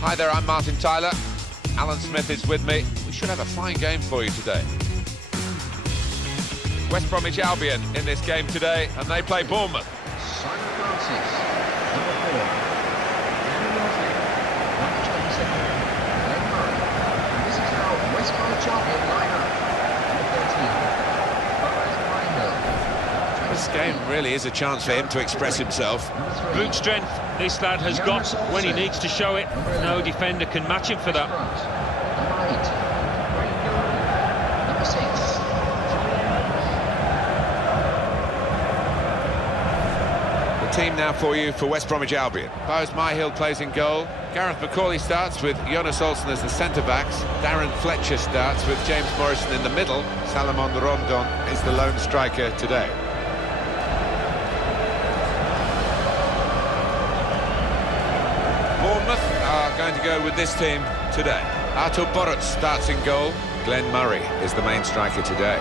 Hi there, I'm Martin Tyler. Alan Smith is with me. We should have a fine game for you today. West Bromwich Albion in this game today, and they play Bournemouth. Simon Francis, number 4. Danny Wortley, number 27. Glenn Murray. And this is now West Bromwich Albion lineup. Number 13. This game really is a chance for him to express himself. Brute strength this lad has got when he needs to show it. No defender can match him for that. Number 8. Number 6. Team now for you for West Bromwich Albion. Bowes Myhill plays in goal. Gareth McCauley starts with Jonas Olsen as the centre-backs. Darren Fletcher starts with James Morrison in the middle. Salomon Rondon is the lone striker today. Bournemouth are going to go with this team today. Artur Boruc starts in goal. Glenn Murray is the main striker today.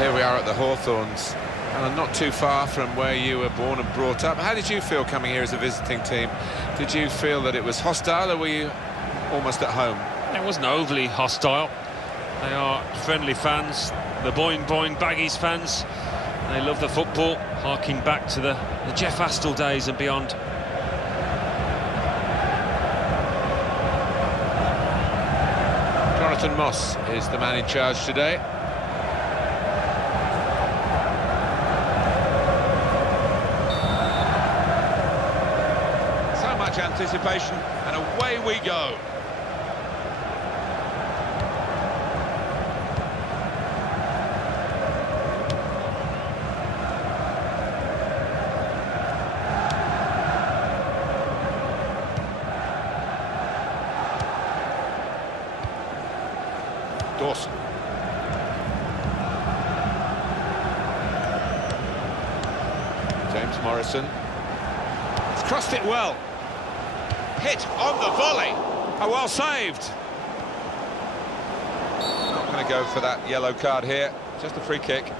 Here we are at the Hawthorns, and not too far from where you were born and brought up. How did you feel coming here as a visiting team? Did you feel that it was hostile, or were you almost at home? It wasn't overly hostile. They are friendly fans, the Boing Boing Baggies fans. They love the football, harking back to the Jeff Astle days and beyond. Jonathan Moss is the man in charge today. Anticipation, and away we go. Dawson. James Morrison. It's crossed it well. Hit on the volley. Oh, well saved. Not going to go for that yellow card here. Just a free kick.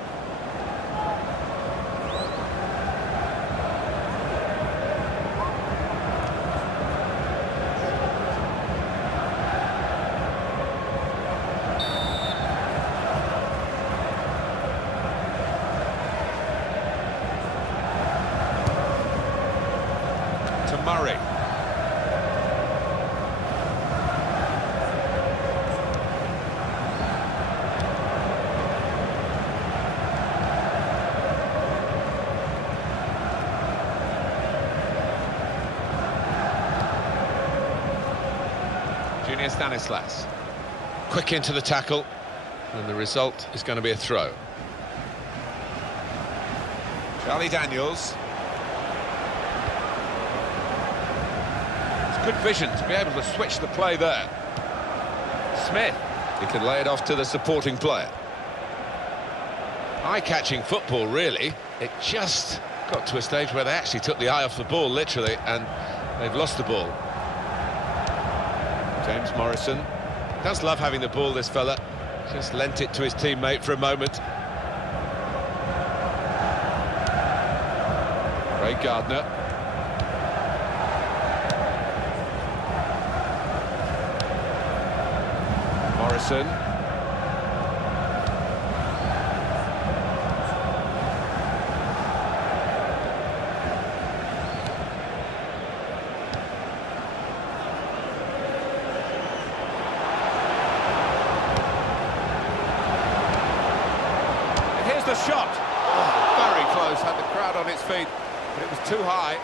To Murray. Stanislas, quick into the tackle, and the result is going to be a throw. Charlie Daniels. It's good vision to be able to switch the play there. Smith, he can lay it off to the supporting player. Eye-catching football, really. It just got to a stage where they actually took the eye off the ball, literally, and they've lost the ball. James Morrison does love having the ball, this fella. Just lent it to his teammate for a moment. Craig Gardner. Morrison. The shot, very close, had the crowd on its feet, but it was too high.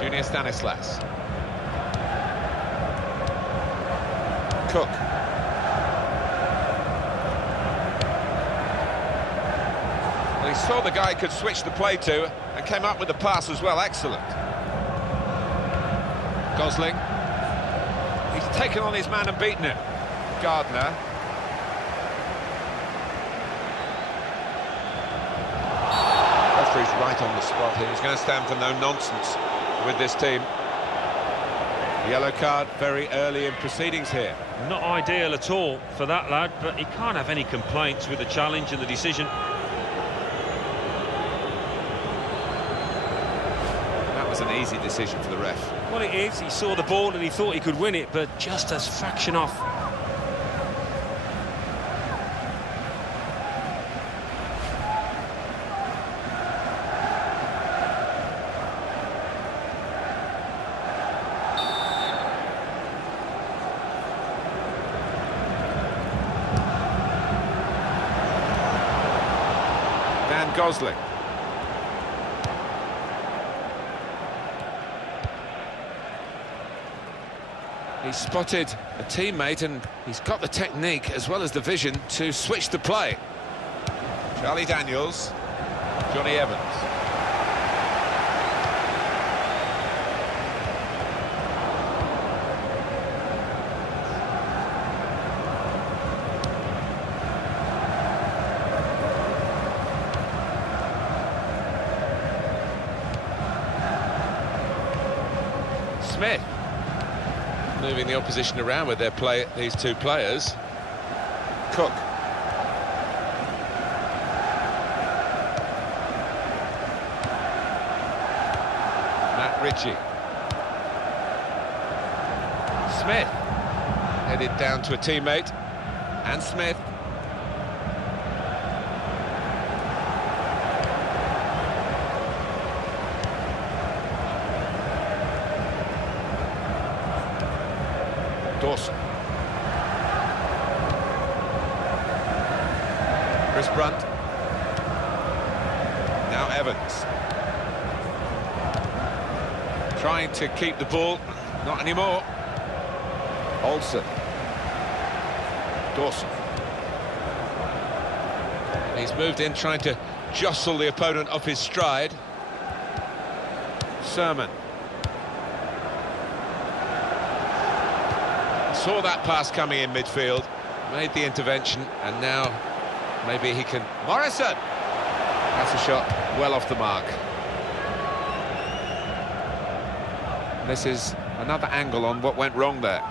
Junior Stanislas. Cook. Well, he saw the guy could switch the play to and came up with the pass as well. Excellent. Gosling. taken on his man and beaten him. Gardner. Referee's right on the spot here. He's going to stand for no nonsense with this team. Yellow card very early in proceedings here. Not ideal at all for that lad, but he can't have any complaints with the challenge and the decision. That was an easy decision for the ref. Well, it is. He saw the ball and he thought he could win it, but just a fraction off. Gosling. He's spotted a teammate and he's got the technique as well as the vision to switch the play. Charlie Daniels, Johnny Evans. Smith moving the opposition around with these two players. Cook. Matt Ritchie. Smith headed down to a teammate, and Smith. Dawson. Chris Brunt. Now Evans. Trying to keep the ball. Not anymore. Olsen. Dawson. And he's moved in trying to jostle the opponent off his stride. Sermon. Saw that pass coming in midfield, made the intervention, and now maybe he can... Morrison! That's a shot well off the mark. This is another angle on what went wrong there.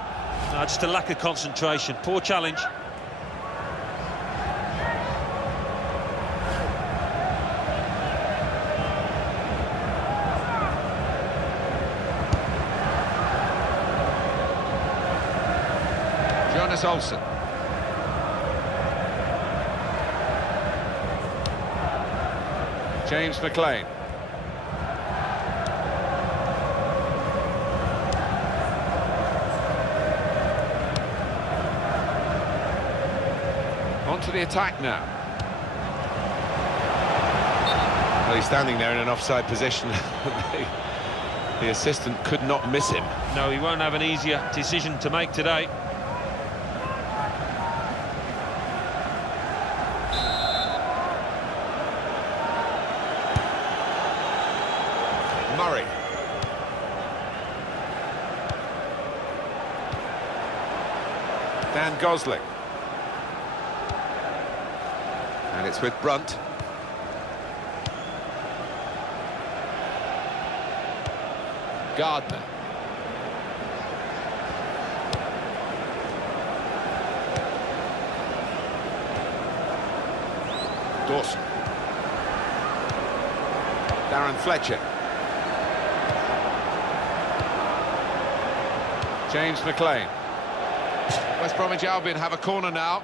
Just a lack of concentration. Poor challenge. Jonas Olsen. James McLean. On to the attack now. Well, he's standing there in an offside position. The assistant could not miss him. No, he won't have an easier decision to make today. Murray. Dan Gosling. And it's with Brunt. Gardner. Dawson. Darren Fletcher. James McLean. West Bromwich Albion have a corner now.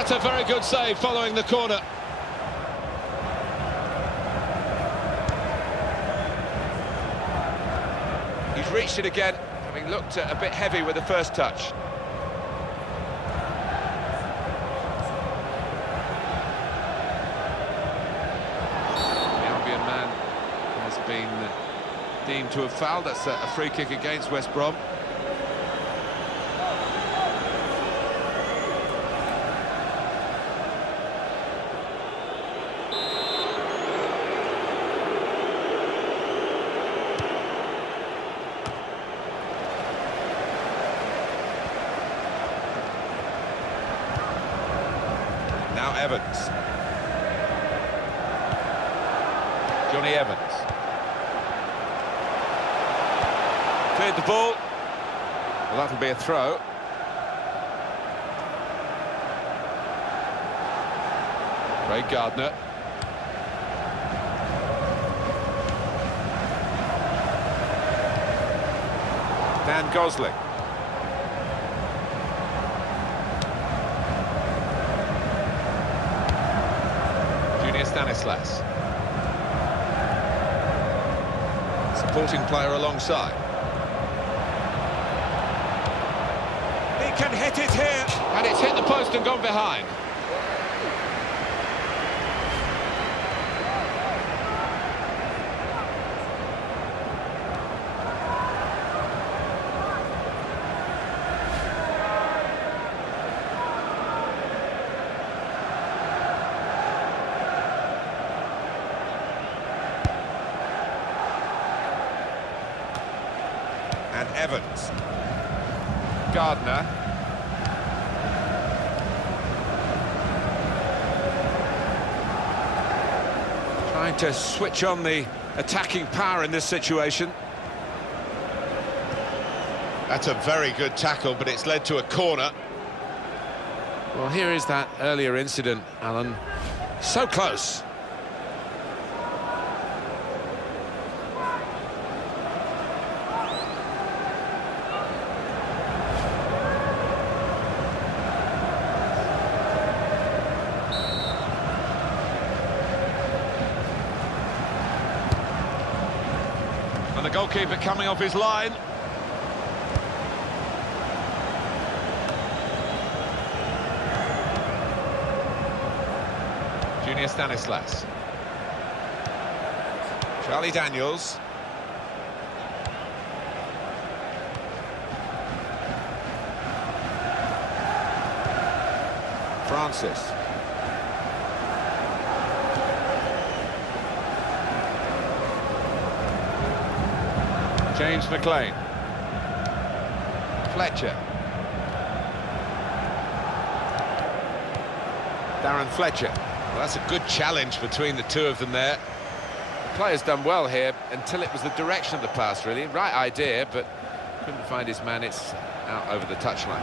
That's a very good save following the corner. He's reached it again, having looked a bit heavy with the first touch. The Albion man has been deemed to have fouled. That's a free kick against West Brom. Now Evans. Johnny Evans. Cleared the ball. Well, that'll be a throw. Craig Gardner. Dan Gosling. Stanislas. Supporting player alongside. He can hit it here, and it's hit the post and gone behind. And Evans. Gardner. Trying to switch on the attacking power in this situation. That's a very good tackle, but it's led to a corner. Well, here is that earlier incident, Alan. So close. And the goalkeeper coming off his line. Junior Stanislas. Charlie Daniels. Francis. James McLean. Fletcher. Darren Fletcher. Well, that's a good challenge between the two of them there. The player's done well here until it was the direction of the pass, really. Right idea, but couldn't find his man. It's out over the touchline.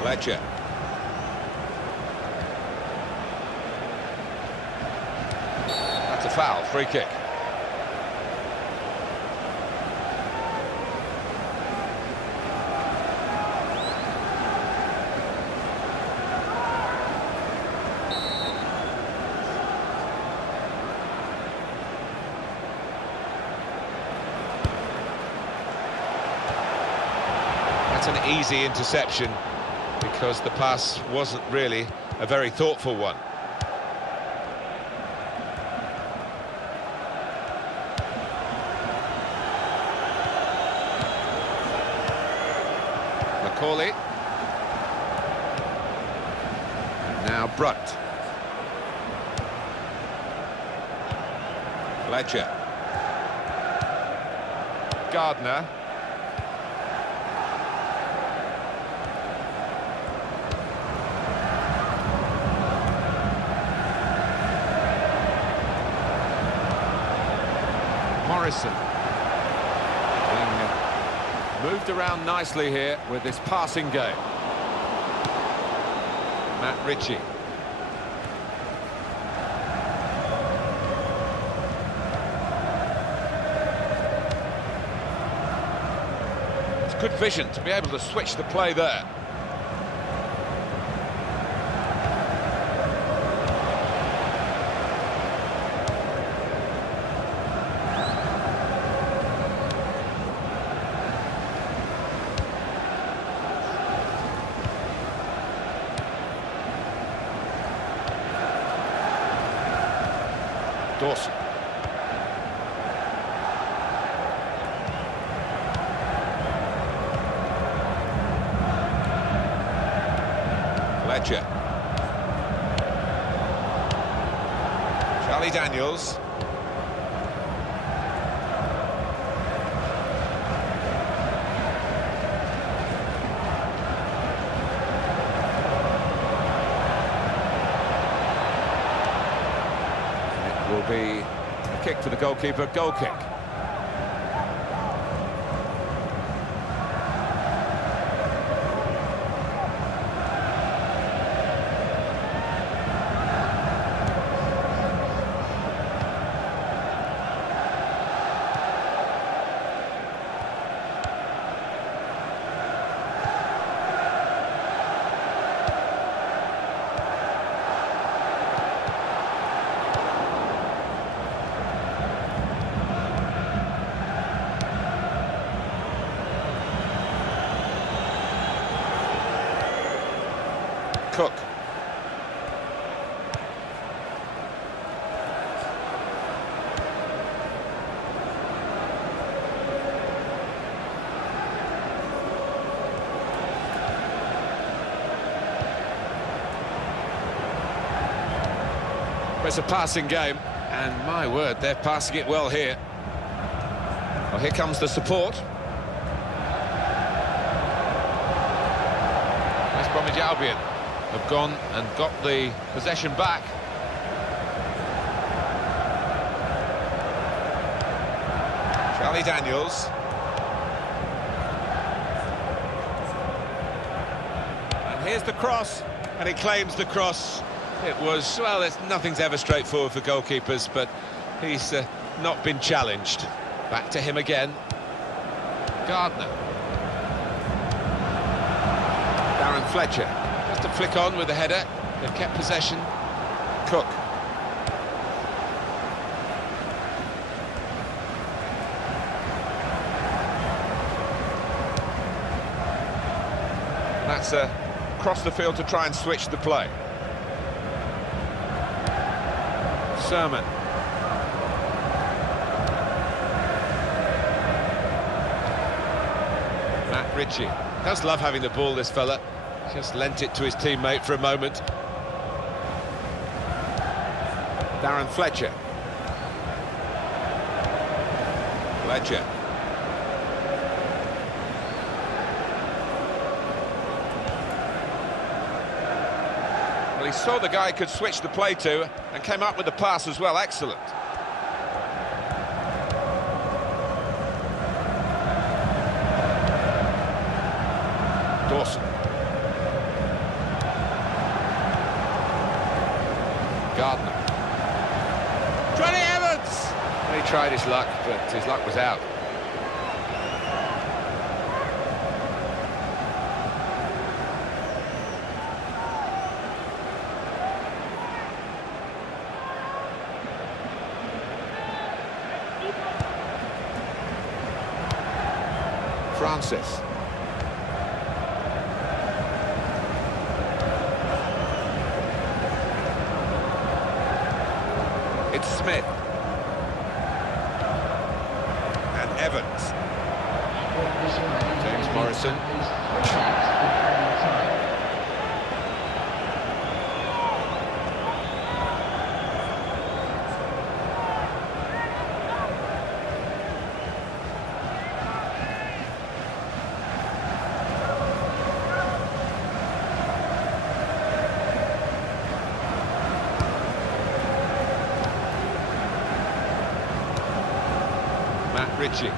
Fletcher. That's a foul, free kick. That's an easy interception, because the pass wasn't really a very thoughtful one. McCauley. Now Brunt. Fletcher. Gardner. Morrison being Moved around nicely here with this passing game. Matt Ritchie. It's good vision to be able to switch the play there. Dawson. Fletcher. Charlie Daniels. Will be a kick for the goalkeeper, goal kick. Cook. It's a passing game, and my word, they're passing it well here. Well, here comes the support. West Bromwich Albion have gone and got the possession back. Charlie Daniels. And here's the cross, and he claims the cross. It was, well, nothing's ever straightforward for goalkeepers, but he's not been challenged. Back to him again. Gardner. Darren Fletcher. Just to flick on with the header. They've kept possession. Cook. That's across the field to try and switch the play. Sermon. Matt Ritchie. Does love having the ball, this fella. Just lent it to his teammate for a moment. Darren Fletcher. Fletcher. Well, he saw the guy could switch the play to and came up with the pass as well. Excellent. Dawson. Gardner. Johnny Evans! He tried his luck, but his luck was out. Francis. It's Smith. And Evans. James Morrison. Matt Ritchie.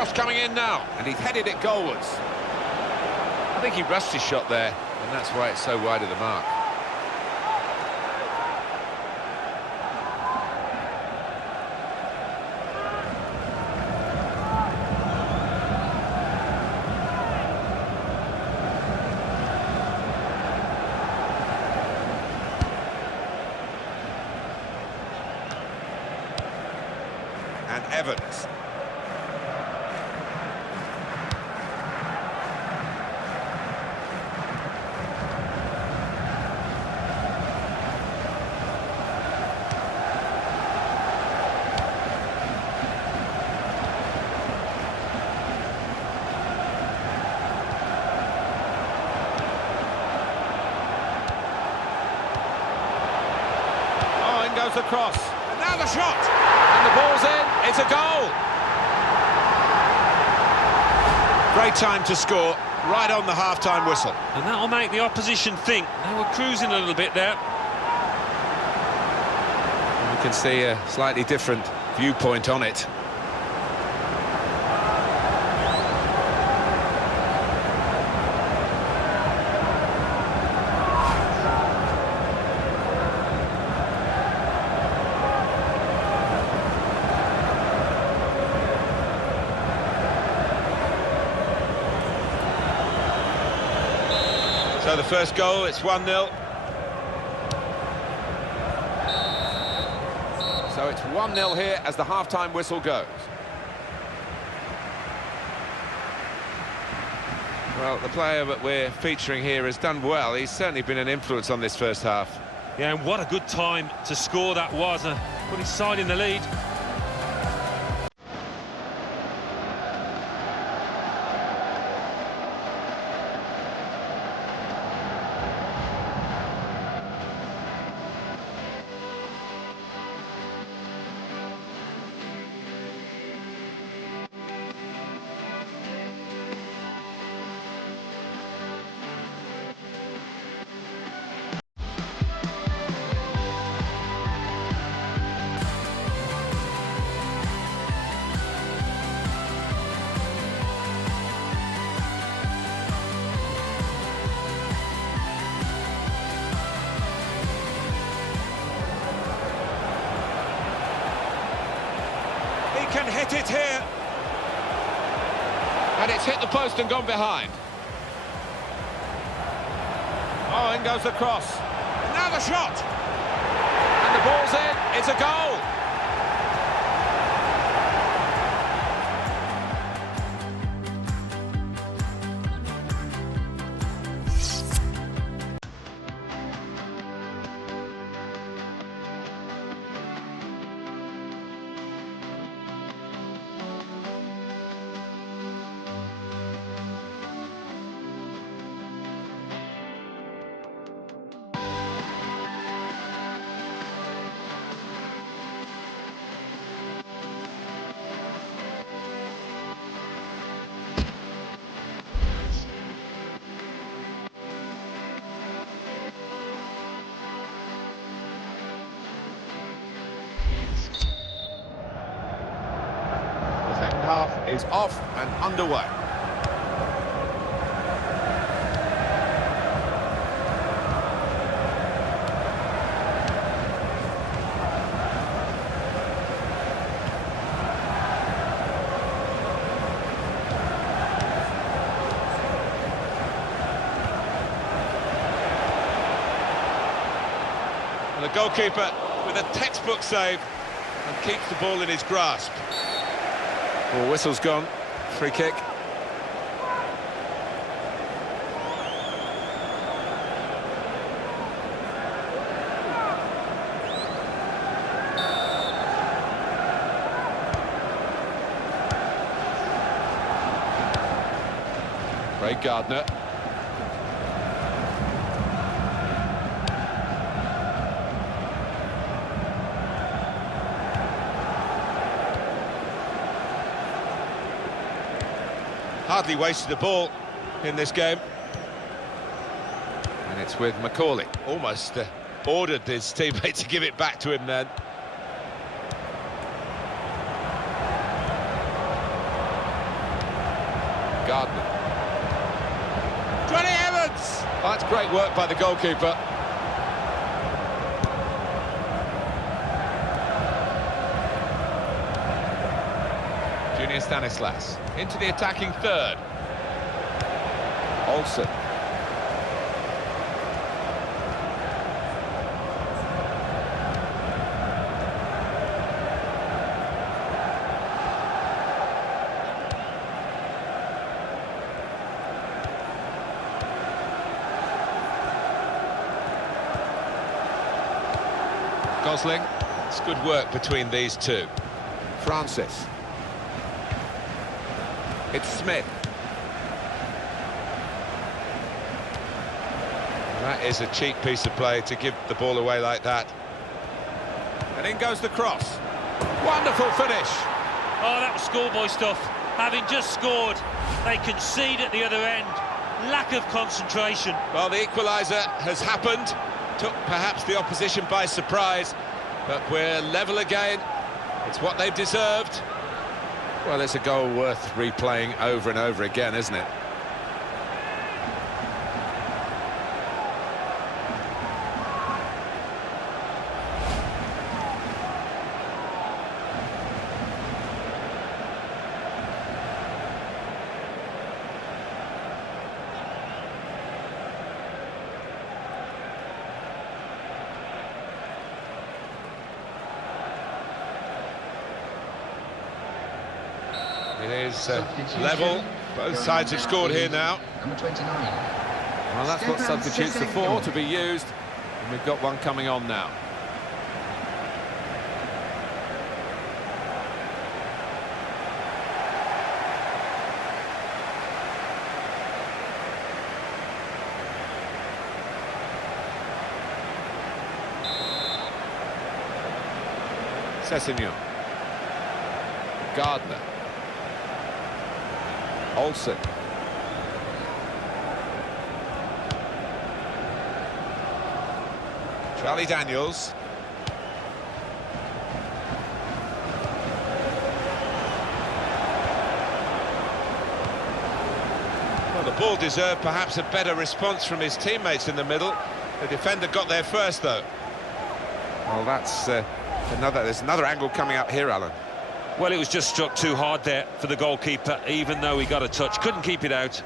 Cross coming in now, and he's headed it goalwards. I think he rushed his shot there, and that's why it's so wide of the mark. And Evans. Oh, in goes the cross. And now the shot. And the ball's in. It's a goal. Great time to score, right on the half-time whistle. And that'll make the opposition think. They were cruising a little bit there. And we can see a slightly different viewpoint on it. So the first goal, it's 1-0. So it's 1-0 here as the half-time whistle goes. Well, the player that we're featuring here has done well. He's certainly been an influence on this first half. Yeah, and what a good time to score that was. Put his side in the lead. Can hit it here, and it's hit the post and gone behind. Oh, in goes the cross, and now the shot, and the ball's in. It's a goal. Half is off and underway. And the goalkeeper with a textbook save and keeps the ball in his grasp. Well, whistle's gone. Free kick. Ray Gardner. Hardly wasted the ball in this game. And it's with Macaulay. Almost ordered his teammate to give it back to him then. Great work by the goalkeeper. Junior Stanislas into the attacking third. Olsen. Gosling. It's good work between these two. Francis. It's Smith. That is a cheap piece of play to give the ball away like that. And in goes the cross. Wonderful finish. Oh, that was schoolboy stuff. Having just scored, they concede at the other end. Lack of concentration. Well, the equaliser has happened. Took perhaps the opposition by surprise. But we're level again. It's what they've deserved. Well, it's a goal worth replaying over and over again, isn't it? It is level. Both sides have scored here now. Number 29. Well, that's what substitutes are for, to be used. And we've got one coming on now. Sessegnon. Gardner. Olsen. Charlie Daniels. Well, the ball deserved perhaps a better response from his teammates in the middle. The defender got there first, though. Well, that's there's another angle coming up here, Alan. Well, it was just struck too hard there for the goalkeeper, even though he got a touch. Couldn't keep it out.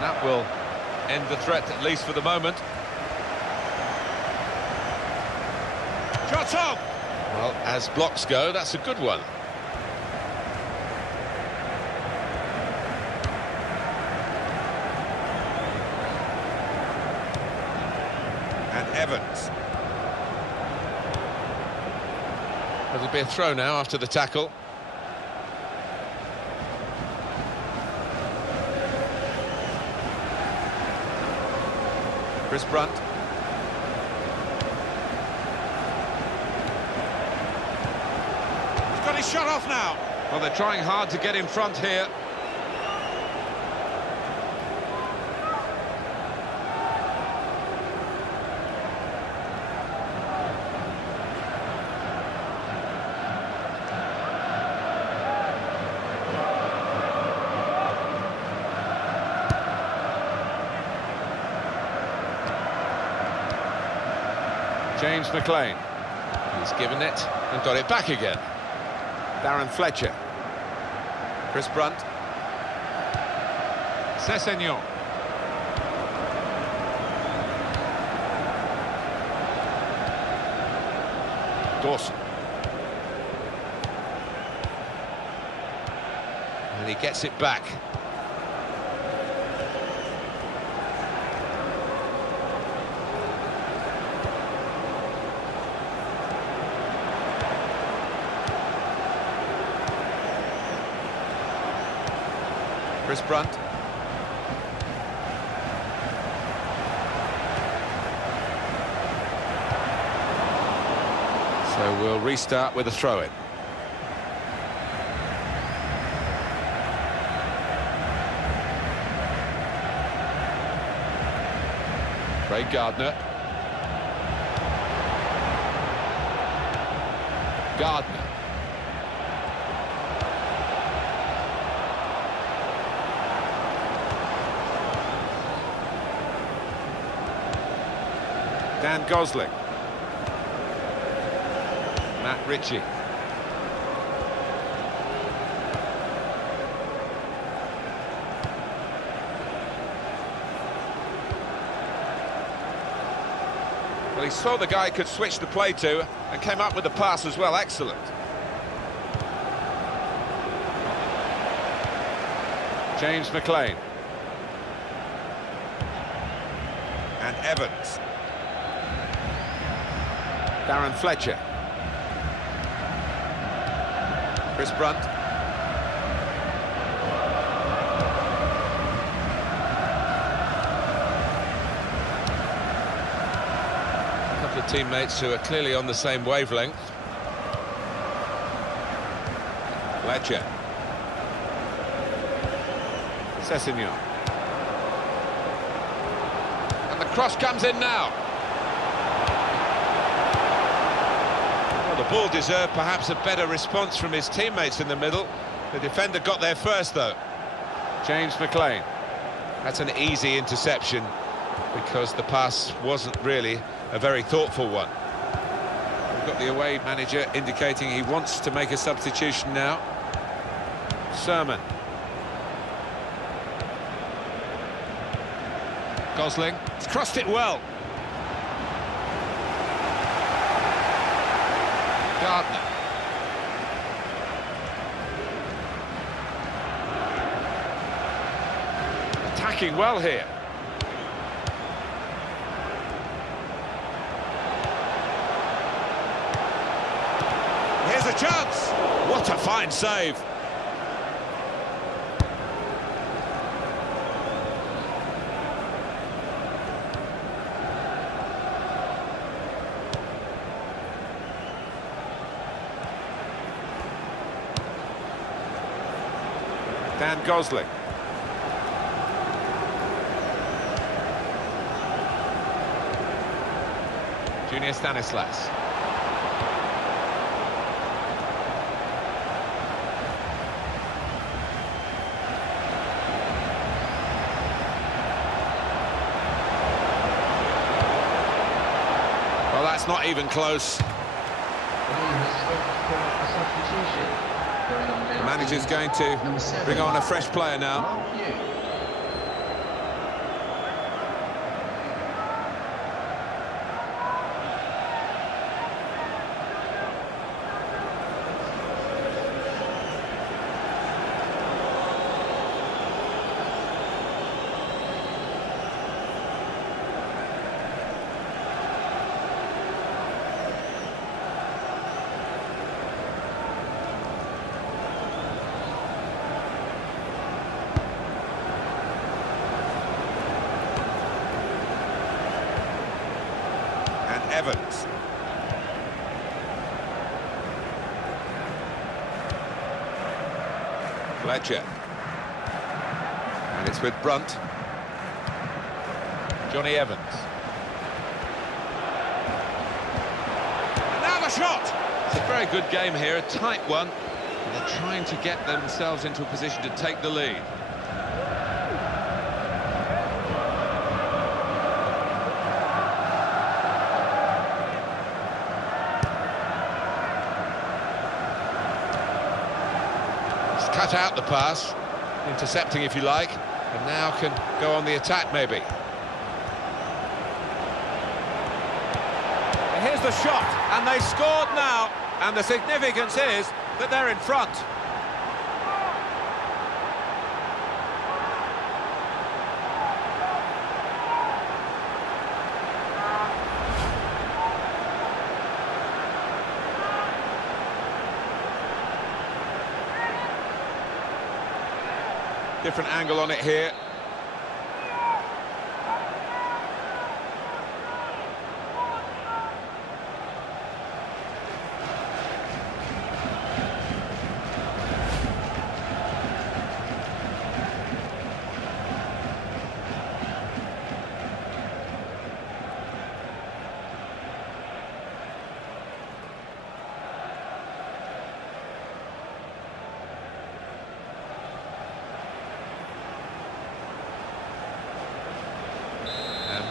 That will end the threat, at least for the moment. Shot on! Well, as blocks go, that's a good one. And Evans. It'll be a throw now after the tackle. Chris Brunt. He's got his shot off now. Well, they're trying hard to get in front here. James McLean. He's given it and got it back again. Darren Fletcher. Chris Brunt. Sessegnon. Dawson. And he gets it back. Chris Brunt. So we'll restart with a throw-in. Craig Gardner. Gardner. Dan Gosling. Matt Ritchie. Well, he saw the guy could switch the play to and came up with the pass as well. Excellent. James McLean. And Evans. Darren Fletcher. Chris Brunt. A couple of teammates who are clearly on the same wavelength. Fletcher. Sessegnon. And the cross comes in now. The ball deserved perhaps a better response from his teammates in the middle. The defender got there first, though. James McLean. That's an easy interception because the pass wasn't really a very thoughtful one. We've got the away manager indicating he wants to make a substitution now. Sermon. Gosling. He's crossed it well. Gardner. Attacking well here. Here's a chance. What a fine save. Dan Gosling. Junior Stanislas. Well, that's not even close. The manager's going to bring on a fresh player now. Evans. Fletcher. And it's with Brunt. Johnny Evans. And now the shot! It's a very good game here, a tight one. And they're trying to get themselves into a position to take the lead. Cut out the pass, intercepting if you like, and now can go on the attack maybe. Here's the shot, and they scored now, and the significance is that they're in front. Different angle on it here.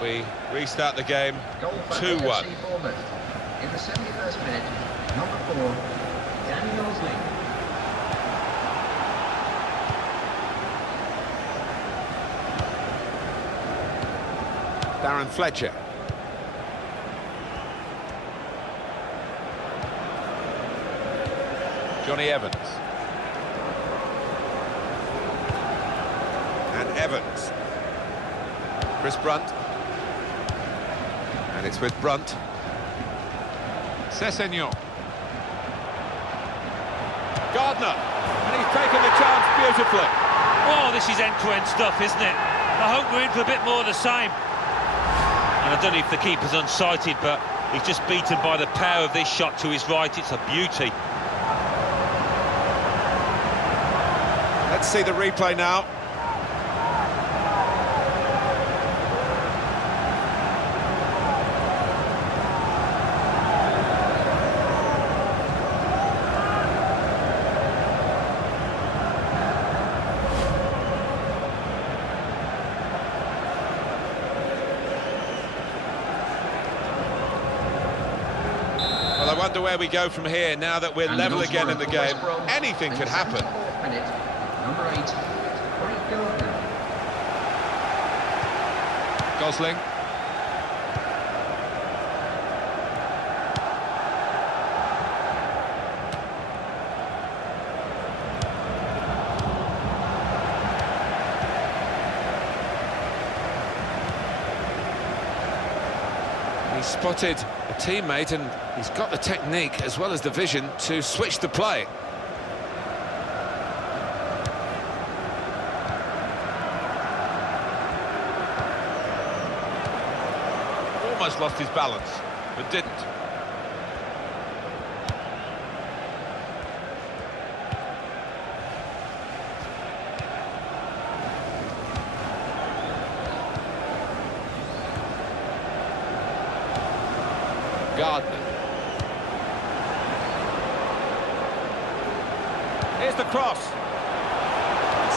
We restart the game, Goal for 2-1. AFC Bournemouth. In the 71st minute, number 4, Danny Owsley. Darren Fletcher. Johnny Evans. And Evans. Chris Brunt. And it's with Brunt. Sessegnon. Gardner. And he's taken the chance beautifully. Oh, this is end-to-end stuff, isn't it? I hope we're in for a bit more of the same. And I don't know if the keeper's unsighted, but he's just beaten by the power of this shot to his right. It's a beauty. Let's see the replay now. Well, I wonder where we go from here now that we're level again in the game. Anything could happen. Minute, number 8, Craig Gardner. Gosling. He spotted a teammate and he's got the technique as well as the vision to switch the play. Almost lost his balance, but didn't. Gardner. Here's the cross.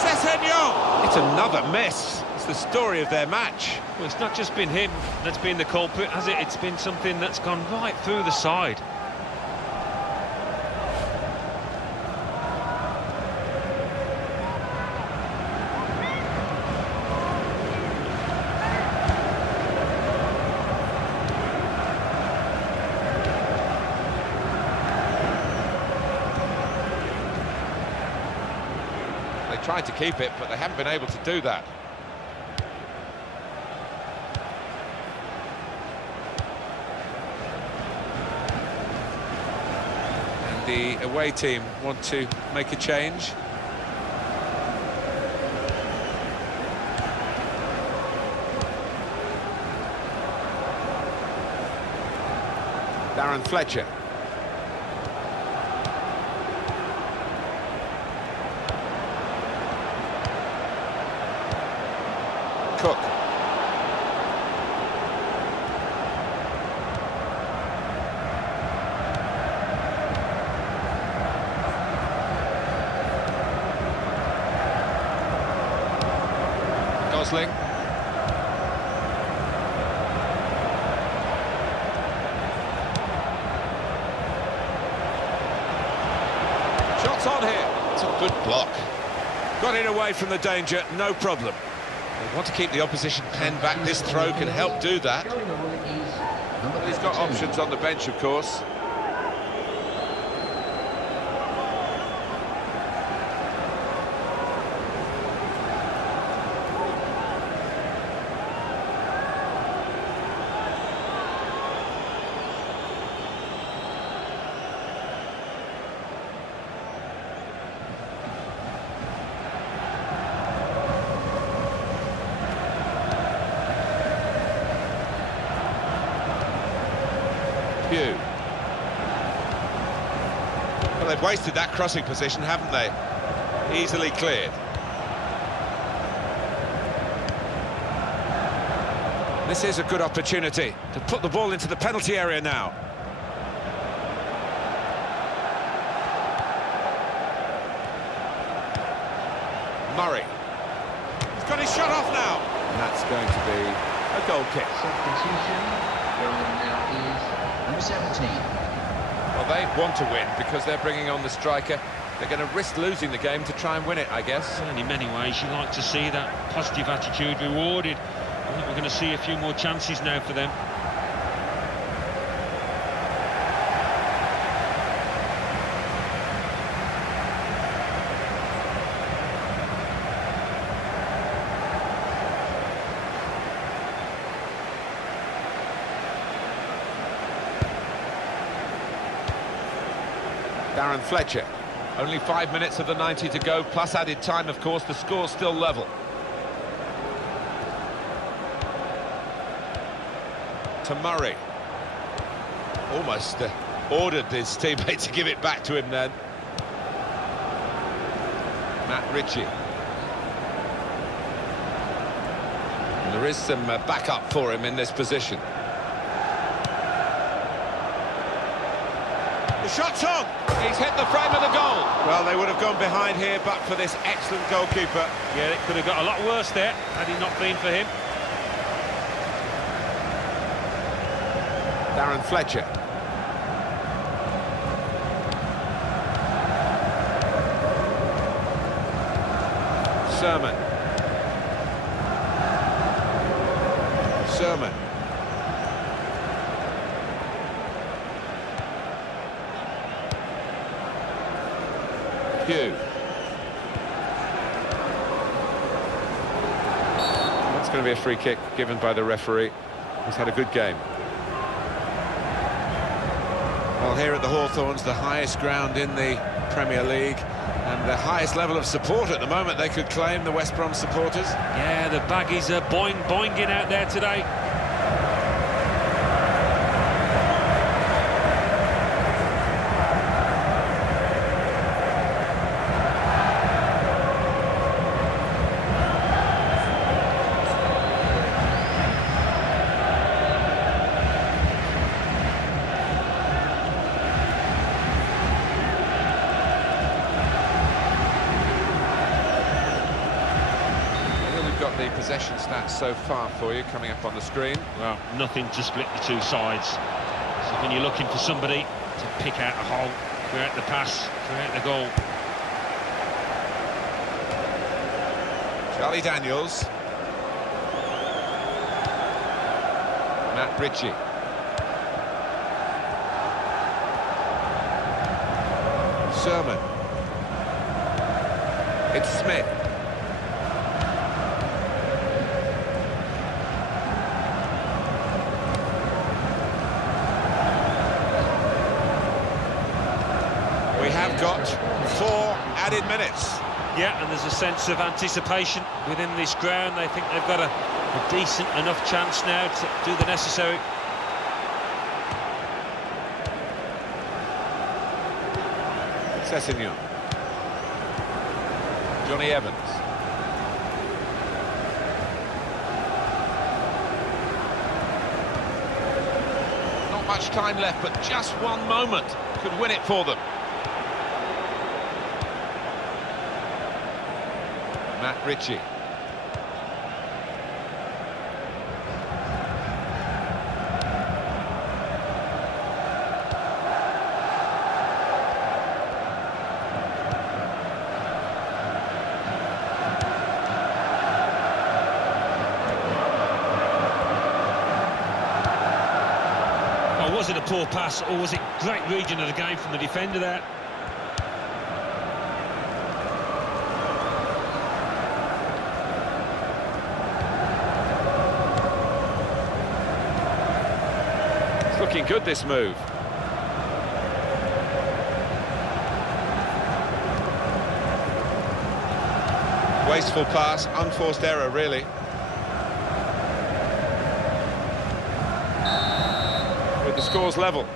Sessegnon! It's another miss. It's the story of their match. Well, it's not just been him that's been the culprit, has it? It's been something that's gone right through the side. They tried to keep it, but they haven't been able to do that. The away team want to make a change. Darren Fletcher. Cook. Gosling. Shots on here. It's a good block. Got it away from the danger, no problem. They want to keep the opposition penned back. This throw can help do that. Well, he's got options on the bench, of course. Well, they've wasted that crossing position, haven't they? Easily cleared. This is a good opportunity to put the ball into the penalty area now. Murray. He's got his shot off now. And that's going to be A goal kick. Substitution. Going in now is number 17. Well, they want to win because they're bringing on the striker. They're going to risk losing the game to try and win it, I guess. Well, in many ways, you like to see that positive attitude rewarded. I think we're going to see a few more chances now for them. Darren Fletcher. Only 5 minutes of the 90 to go, plus added time, of course. The score's still level. To Murray. Almost ordered his teammate to give it back to him then. Matt Ritchie. And there is some backup for him in this position. The shot's on! He's hit the frame of the goal. Well, they would have gone behind here, but for this excellent goalkeeper. Yeah, it could have got a lot worse there, had it not been for him. Darren Fletcher. Sermon. Hugh. That's going to be a free kick given by the referee. He's had a good game. Well, here at the Hawthorns, the highest ground in the Premier League and the highest level of support at the moment they could claim, the West Brom supporters. Yeah, the baggies are boinging out there today. The possession stats so far for you coming up on the screen. Well, nothing to split the two sides. So when you're looking for somebody to pick out a hole, create the pass, create the goal. Charlie Daniels. Matt Ritchie. Sermon. It's Smith. We have got 4 added minutes. Yeah, and there's a sense of anticipation within this ground. They think they've got a decent enough chance now to do the necessary. Sessegnon. Johnny Evans. Not much time left, but just one moment could win it for them. Matt Ritchie. Oh, was it a poor pass, or was it great reading of the game from the defender there? Looking good, this move. Wasteful pass, unforced error, really. With the scores level.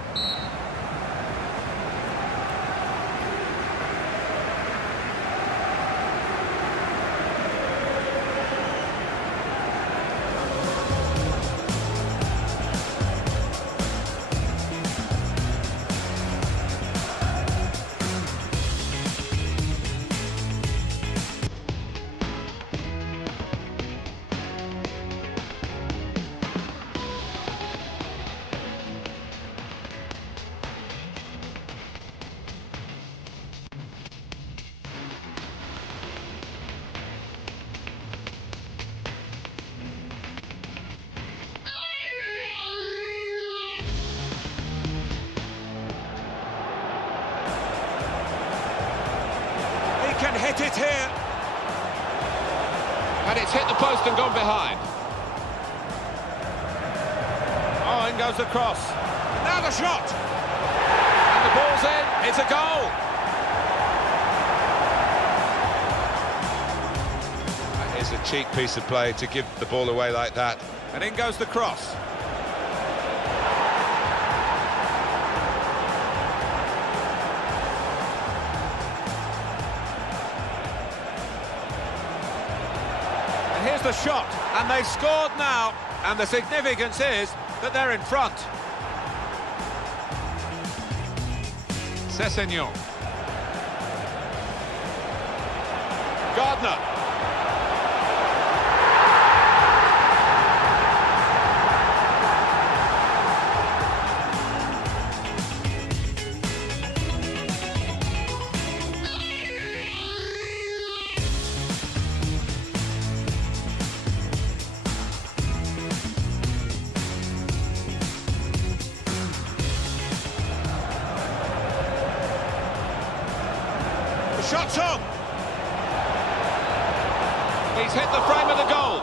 hit it here. And it's hit the post and gone behind. Oh, in goes the cross. Now the shot. And the ball's in. It's a goal. That is a cheek piece of play to give the ball away like that. And in goes the cross. And here's the shot. And they've scored now. And the significance is that they're in front. Sessegnon. Gardner. Shot's on! He's hit the frame of the goal.